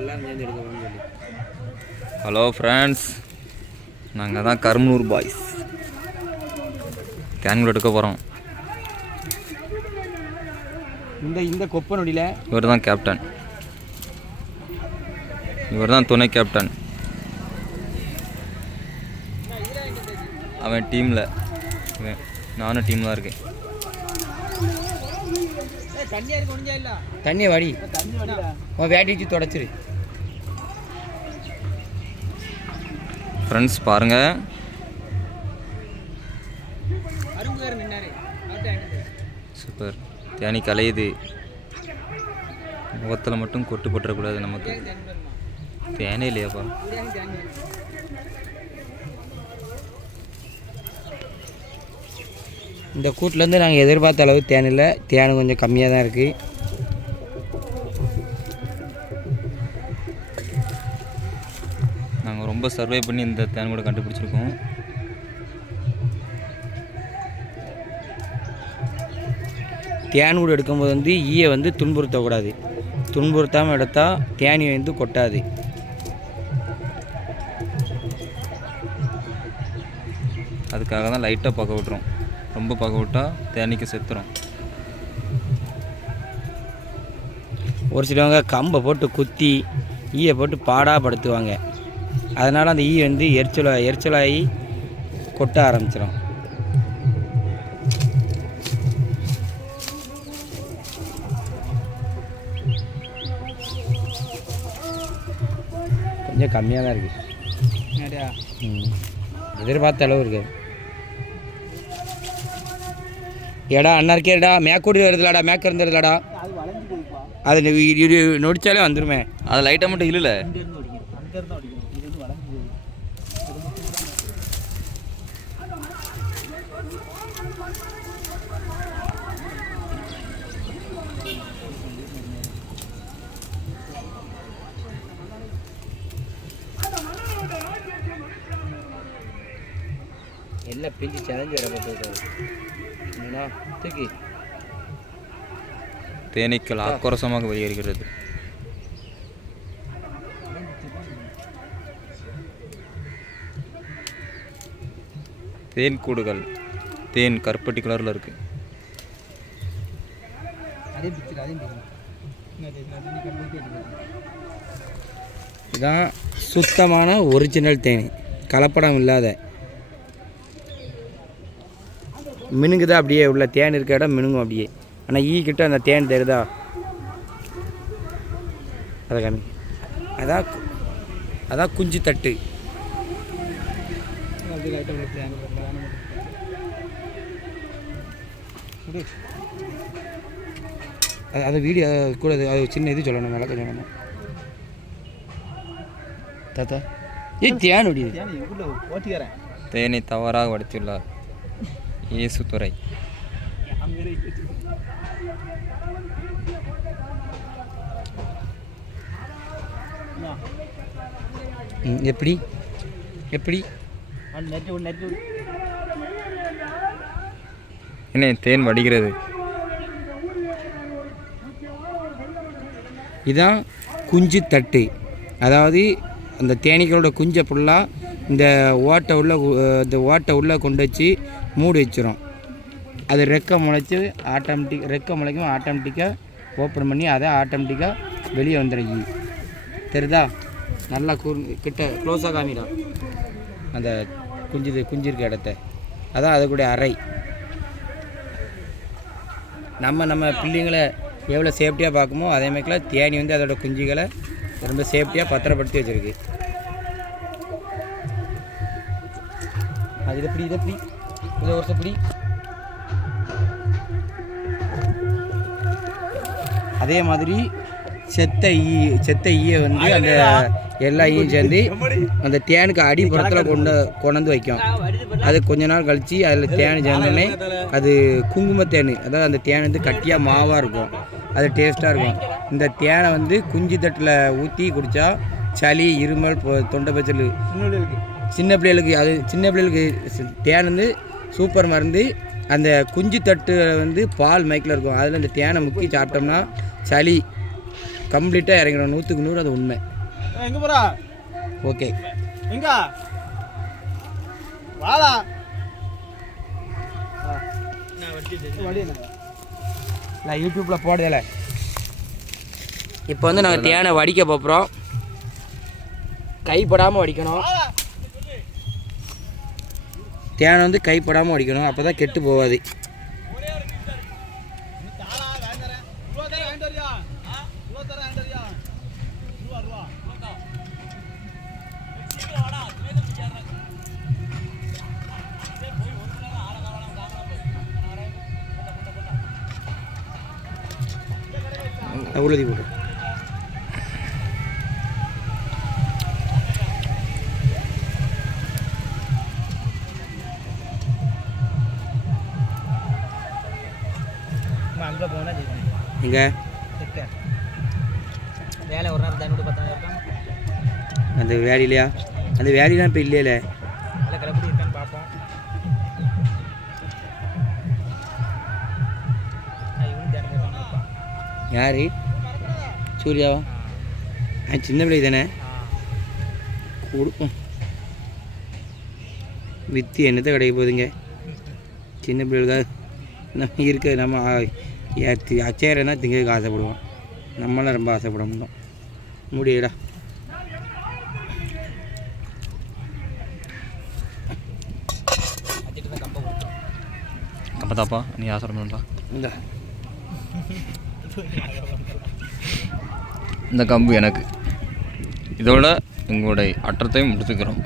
எல்லாம் சேர்ந்து எடுக்கணும்னு சொல்லி. ஹலோ ஃப்ரெண்ட்ஸ், நாங்கள் தான் கரும்பனூர் பாய்ஸ் தேன்குடி எடுக்க போகிறோம். இந்த கொப்ப நொடியில் இவர் தான் கேப்டன், இவர் தான் துணை கேப்டன். அவன் டீமில், நானும் டீமில் தான் இருக்கேன். தண்ணியை வாடி உன் வேட்டி வச்சு தொடச்சிரு. ஃப்ரெண்ட்ஸ் பாருங்கள், சூப்பர். தேனி கலையுது. முகத்தில் மட்டும் கொட்டு போட்டுறக்கூடாது நமக்கு. தேனே இல்லையாப்பா. இந்த கூட்டிலேருந்து நாங்கள் எதிர்பார்த்த அளவு தேன் இல்லை. தேன் கொஞ்சம் கம்மியாக தான் இருக்குது. நாங்கள் ரொம்ப சர்வே பண்ணி இந்த தேன் கூட கண்டுபிடிச்சிருக்கோம். தேன் கூட எடுக்கும்போது வந்து ஈயை வந்து துன்புறுத்தக்கூடாது. துன்புறுத்தாமல் எடுத்தால் தேனி வந்து கொட்டாது. அதுக்காக தான் லைட்டாக பார்க்க விட்றோம். ரொம்ப பார்க்க விட்டால் தேனிக்கு செத்துரும். ஒரு சிலவங்க கம்பை போட்டு குத்தி ஈயை போட்டு பாடாப்படுத்துவாங்க. அதனால் அந்த ஈ வந்து எரிச்சலாகி கொட்ட ஆரம்பிச்சிடும். கொஞ்சம் கம்மியாக தான் இருக்குது. எதிர்பார்த்த அளவு இருக்குது. ஏடா அண்ணா இருக்கேடா, மேக்கூடி வருதுலாடா, மேக்க இருந்துருதுலாடா. அது நொடிச்சாலே வந்துருமே. அது லைட்டாக மட்டும் இல்லை. எல்லாம் பிஞ்சு சேலஞ்சு வர தூக்கி தேனீக்கள் ஆக்ரோஷமாக வெளியேறுகிறது. தேன் கூடுகள், தேன் கருப்பட்டி கலரில் இருக்கு. இதுதான் சுத்தமான ஒரிஜினல் தேனி, கலப்படம் இல்லாத. மினுங்குதான் அப்படியே, உள்ள தேன் இருக்க இடம் மினுங்கும் அப்படியே. ஆனால் ஈ கிட்ட அந்த தேன் தெரியுதா? அதை காமி. அதான் குஞ்சு தட்டு. அது வீடியோ கூட அது சின்ன இது சொல்லணும், விளக்க சொல்லணும். தாத்தா தேன் ஓடிது. தேனை தவறாக வடித்துள்ளார் இயேசுத்துறை. எப்படி என்ன தேன் வடிகிறது? இதுதான் குஞ்சு தட்டு. அதாவது அந்த தேனீக்களோட குஞ்சை ஃபுல்லாக இந்த ஓட்டை உள்ளே கொண்டு வச்சு மூடி வச்சிரும். அது ரெக்கை முளைக்கும். ஆட்டோமேட்டிக்காக ஓப்பன் பண்ணி அதை ஆட்டோமேட்டிக்காக வெளியே வந்துடும். தெரியுதா? நல்லா கிட்ட க்ளோஸாக காமிடா அந்த குஞ்சு இருக்க இடத்த. அதான் அதுக்குடைய அறை. நம்ம பிள்ளைங்களை எவ்வளோ சேஃப்டியாக பார்க்குமோ அதேமாதிரிலாம் தேனி வந்து அதோடய குஞ்சுகளை ரொம்ப சேஃப்டியாக பத்திரப்படுத்தி வச்சுருக்கு. அது எப்படி இதை ஒரு எப்படி அதே மாதிரி செத்த ஈயை வந்து அந்த எல்லா ஈயும் சேர்ந்து அந்த தேனுக்கு அடிப்புறத்தில் கொண்டு வைக்கும். அது கொஞ்ச நாள் கழித்து அதில் தேன் சேர்ந்தோடனே அது குங்குமத்தேன், அதாவது அந்த தேன் வந்து கட்டியாக மாவாக இருக்கும். அது டேஸ்ட்டாக இருக்கும். இந்த தேனை வந்து குஞ்சு தட்டில் ஊற்றி குடித்தா சளி, இருமல், தொண்டை பச்சல் சின்ன பிள்ளைகளுக்கு தேன் வந்து சூப்பர் மருந்து. அந்த குஞ்சு தட்டு வந்து பால் மைக்கில் இருக்கும். அதில் அந்த தேனை முக்கி சாப்பிட்டோம்னா சளி கம்ப்ளீட்டாக இறங்கிடும். 100க்கு 100 அது உண்மை. எங்கே போகிறா? ஓகே எங்க வாடா. நான் யூடியூப்பில் போடுதல. இப்போ வந்து நாங்கள் தேனை வடிக்க போகிறோம். கைப்படாமல் வடிக்கணும். தேனை வந்து கைப்படாமல் வடிக்கணும், அப்போ தான் கெட்டு போகாது. உழுதி போட்டு அங்கே போனால் எங்க வேலை ஒரு நேரம் தண்ணி பார்த்தாங்க. அந்த வேலையிலையா? அந்த வேலையெலாம் இப்போ இல்லையில. நல்லா கிளப்பி இருக்கான்னு பார்ப்போம். யார்? சூர்யாவா? சின்ன பிள்ளை தானே கொடுக்கும். வித்து என்னத்தை கிடைக்க போகுதுங்க சின்ன பிள்ளைகளுக்காக. நம்ம இருக்க நம்ம அச்சேரன்னா திங்கிறதுக்கு ஆசைப்படுவோம். நம்மளாம் ரொம்ப ஆசைப்பட முடியும். முடியடா. கம்பத்தாப்பா நீ ஆசைப்படணும்டா. இந்த கம்பு எனக்கு. இதோட எங்களுடைய அற்றத்தையும் முடிச்சுக்கிறோம்.